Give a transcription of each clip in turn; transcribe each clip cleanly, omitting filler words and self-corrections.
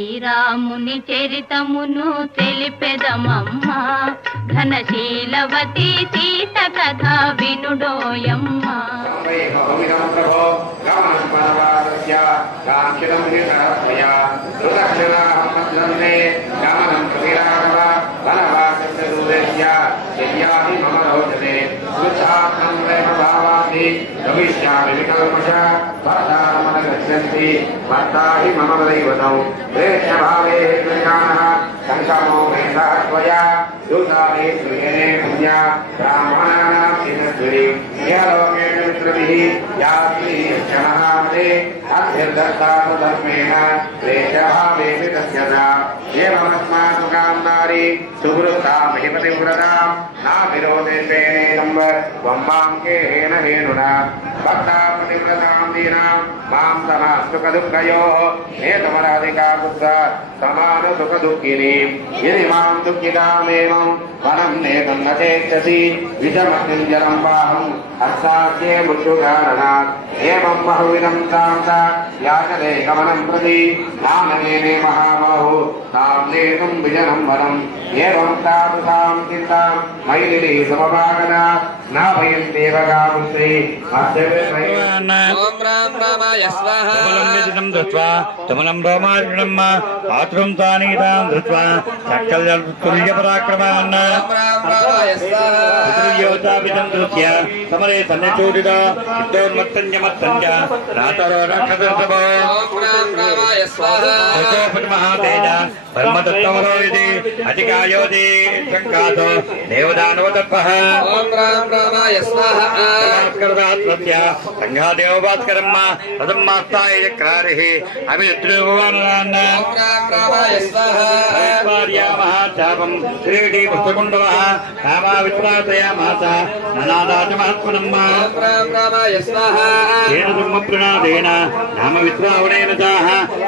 శ్రీరాముని చరితమును తెలిపెదమమ్మా ఘనశీలవతి సీత కథ వినుడోయమ్మా మమ దైవతం ప్రేష్యభావే సంకమో మేధాత్వయా దూతారే శ్రీయనే పుణ్యా బ్రాహ్మణానాం చిన్నద్వరి యలోకేణ మిత్రభిః యాతి క్షణహామదే అభ్యర్థాతు ధర్మేణ ప్రేష్యభావే తస్యత ఏమస్మాతు కామ్నారి సుహృతా మహిపతివ్రతాం నా విరోధేషేణేదం వంబాంకేన హేనునా భక్తా పతివ్రతాం దీనాం మాం సమాస్తు కదుఃఖయోః ఏతమరాధికా దుఃఖ సమాన సుఖ దుఃఖిని యది మాం దుఃఖితామేవం వనం నేతం న చేక్షసి విషమస్మిన్ జలం వాహం హర్షాస్యే మృత్యుకారణాత్ ఏవం బహువిధం తాం యాచతే గమనం ప్రతి నామనేనే మహాబాహు తాం నేతం విజనం వనం ఏవం తాదృశాం చింతాం మైలిని సమపాగనా నాభయంతేవ కాముశ్రీ ఓం రామ రామాయ స్వాహా కమలం దృష్ట్వా కమలం రోమార్జునం పాత్రం తానీతాం దృష్ట్వా చక్కల్య పరాక్రమాన్న రామ రామాయ స్వాహా పుత్రయోతాపితం దృశ్య సమరే సన్నచూడిద విద్యోన్మత్తంజమత్తంజ రాతరో రాక్షసర్తభో ఓం రామ రామాయ స్వాహా తతోపటి మహాతేజ పరమదత్తమరో ఇది అధికాయోది సంకాతో దేవదానవతత్వః ఓం రామ రామాయ స్వాహా భాస్కరదాత్మత్య సంఘాదేవ భాస్కరమ్మ ప్రథమాస్తాయ చక్రారిః అభిత్రిభువనాన్న ఓం రామ రామాయ స్వాహా ఐశ్వర్య మహాచాపం శ్రీడి పుష్పకుండవః కామా విశ్వాసయామాస ననాదాచ మహాత్మనమ్మ ఓం రామ రామాయ స్వాహా ఏన ధర్మ ప్రణాదేన నామ విశ్రావణేన చాహ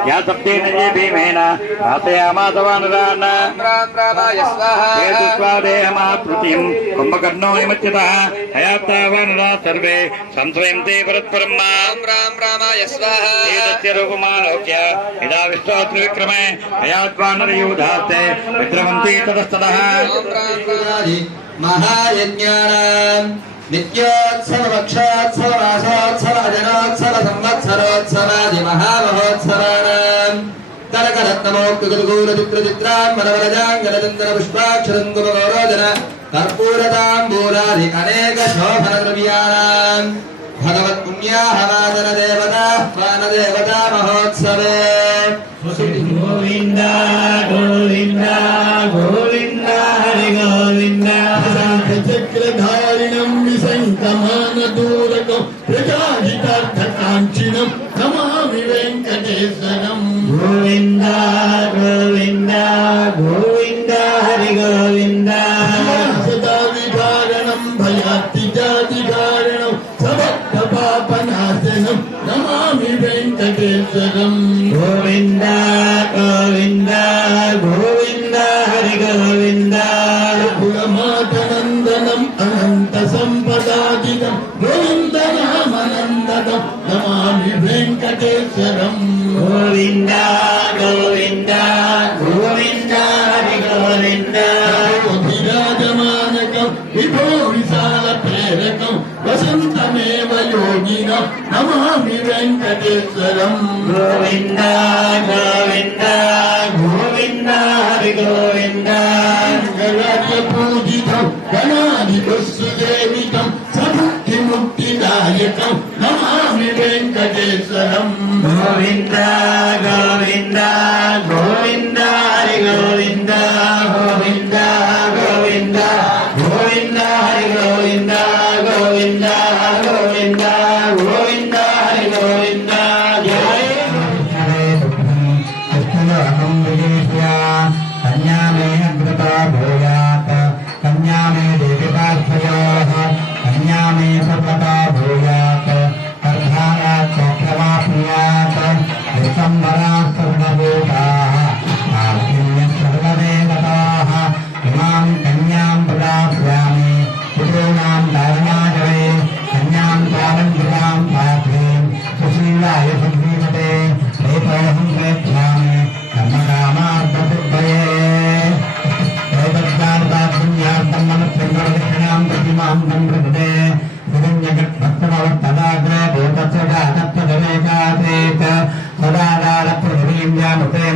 యా సప్తేన జే భీమేన రాసయామాస వానరాన్న ఓం రామ రామాయ స్వాహా ఏతుస్వాదేహమాతృతిం కుంభకర్ణో నిమజ్జితః హయాత్తా వానరా సర్వే సంస్వయంతే పరస్పరమ్మ ఓం రామ రామాయ స్వాహా ఏతస్య రూపమాలోక్య యదా విశ్వాత్రివిక్రమే హయాత్వానరయూధాస్తే విద్రవంతి తతస్తతః ఓం రామ రామాది మహాయజ్ఞానాం నిత్యోత్సవక్షోత్సవమాసోత్సవ జనోత్సవ సంవత్సరోత్సవాది మహామహోత్సవానాం కనకరత్నమోక్తుగూలచిత్రచిత్రాన్ మనవరజాంగరచంద్ర పుష్పాక్షరంగుమగౌరోజన కర్పూరతాంబూలాది అనేక శోభన ద్రవ్యానాం భగవత్ పుణ్యాహవాదన దేవతా ప్రాణదేవతా మహోత్సవే గోవింద గోవింద గోవింద హరి గోవింద చక్రధారిణం విశంకమానదూరకం ప్రజాహితార్థకాంక్షిణం నమామి వెంకటేశ్వరం గోవింద గోవింద గోవింద హరి గోవింద సదా వికారణం భయాతిజాతికారణం సమర్థ పాపనాశనం నమామి వెంకటేశ్వరం గోవింద గోవింద గోవింద హరి గోవింద కులమాతనందనం అనంత సంపదాదిదం గోవిందనామనందనం నమామి వెంకటేశ్వరం గోవింద గోవింద గోవింద హరి గోవింద విరాజమానకం విభో విశాల ప్రేరకం వసంతమేవ యోగినం నమామి వెంకటేశ్వరం గోవింద గోవింద గోవింద హరి గోవింద గణాధిప పూజితం గణాధిపస్సుదేవితం సముక్తి ముక్తిదాయకం నమామి వెంకటేశ్వరం గోవింద గోవింద గోవింద హరి గోవింద గోవింద గోవింద గోవింద హరి గోవింద గోవింద గోవింద గోవింద హరి గోవింద జయ कन्या मे अमृता भूयात् कन्या मे देविकार्थयोः कन्या मे सर्वदा भूयात् अर्धानात् चक्रमाप्नुयात् विसम्बराः सर्वभूताः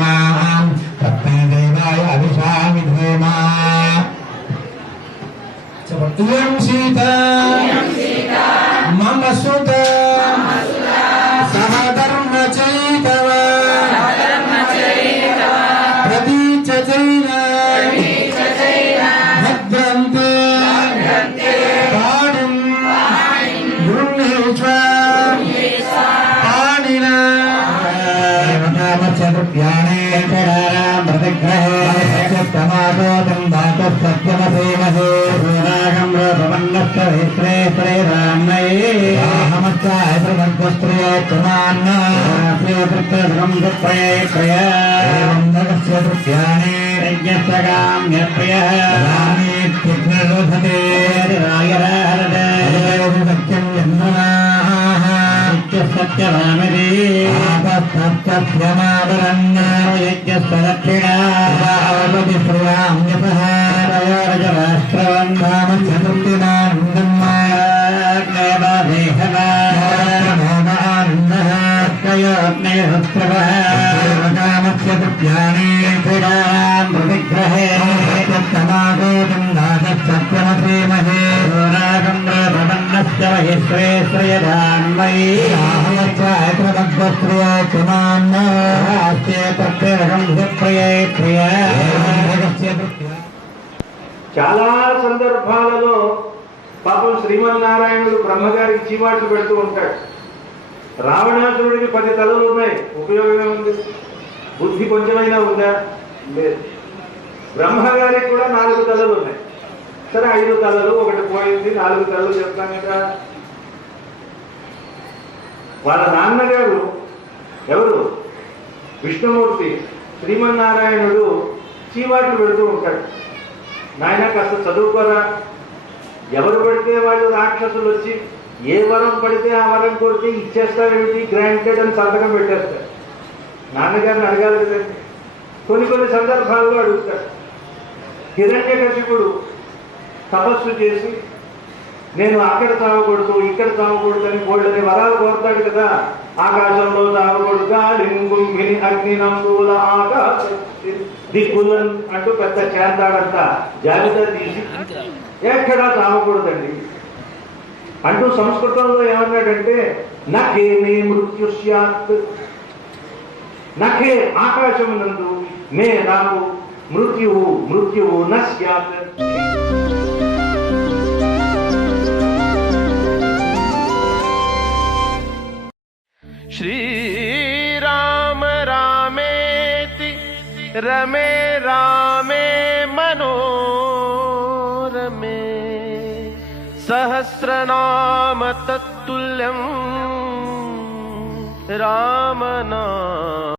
ధీమాం తస్మై దేవాయ అభిషామి ధీమా ఇయం సీత మమ సుత సహధర్మ చైతవ ప్రతీచ చైన భద్రంతే పాణిం గృహ్ణీష్వ పాణినా చతుర్భ్యాణే ప్రతిగ్రహే తమాదోతం దాత సత్యమసేమహే సూరాగం రూపమన్నస్త విశ్రే శ్రేరాన్నయే అహమత్సాయ ప్రమద్వస్త్రయే తుమాన్నస్యతృప్తం సుప్రయే ప్రయాస్య తృప్యాణే యజ్ఞస్యకామ్యప్రియః రామేత్యగ్నిరోధతే రాయరహరదే సత్యం జన్మనాః సత్యరామదే ఆపస్తప్తమాదరన్నయజ్ఞస్వదక్షిణావతి శ్రీరామ్యపహారయోగ్నయహస్రవకామస్యతృప్యాణే క్రీడాం ప్రతిగ్రహే తమాగోతం దాసత్సత్యమసేమహే సూరాగం ప్రపన్నస్య మహిశ్రే శ్రేయదాన్మయీ చాలా సందర్భాలలో పాపం శ్రీమన్నారాయణుడు బ్రహ్మగారికి చీవాట్లు పెడుతూ ఉంటాడు. రావణాసురుడికి 10 తలలు ఉన్నాయి, ఉపయోగమే ఉంది? బుద్ధి కొంచెమైనా ఉందా? లేదు. బ్రహ్మగారికి కూడా 4 తలలు ఉన్నాయి. సరే 5 తలలు, ఒకటి పోయింది, 4 తలలు చెప్తాం కదా. వాళ్ళ నాన్నగారు ఎవరు? విష్ణుమూర్తి. శ్రీమన్నారాయణుడు చీవాట్లు పెడుతూ ఉంటాడు. నాయన కాస్త చదువుకోరా, ఎవరు పడితే వాళ్ళు రాక్షసులు వచ్చి ఏ వరం పడితే ఆ వరం కొడితే ఇచ్చేస్తారేమిటి, గ్రాంటెడ్ అని సంతకం పెట్టేస్తారు. నాన్నగారిని అడగాలి కదండి. కొన్ని సందర్భాల్లో అడుగుతాడు. హిరణ్యకశిపుడు తపస్సు చేసి నేను అక్కడ తాగకూడదు, ఇక్కడ తాగకూడదు అని కోళ్ళని వరాలు కోరుతాడు కదా. ఆకాశంలో తాగకూడదు, గాలింగుంభిని అగ్నినంబుల ఆకాశ దిక్కులన్ అంటూ పెద్ద చేస్తాడంతా జాబితా తీసి ఎక్కడా తాగకూడదండి అంటూ సంస్కృతంలో ఏమన్నాడంటే నఖే మే మృత్యుష్యాత్, నఖే ఆకాశమునందు మే నాకు మృత్యువు నశ్యాత్. श्रीराम रामेति रमे रामे मनोरमे सहस्रनाम तत्तुल्यं रामनाम.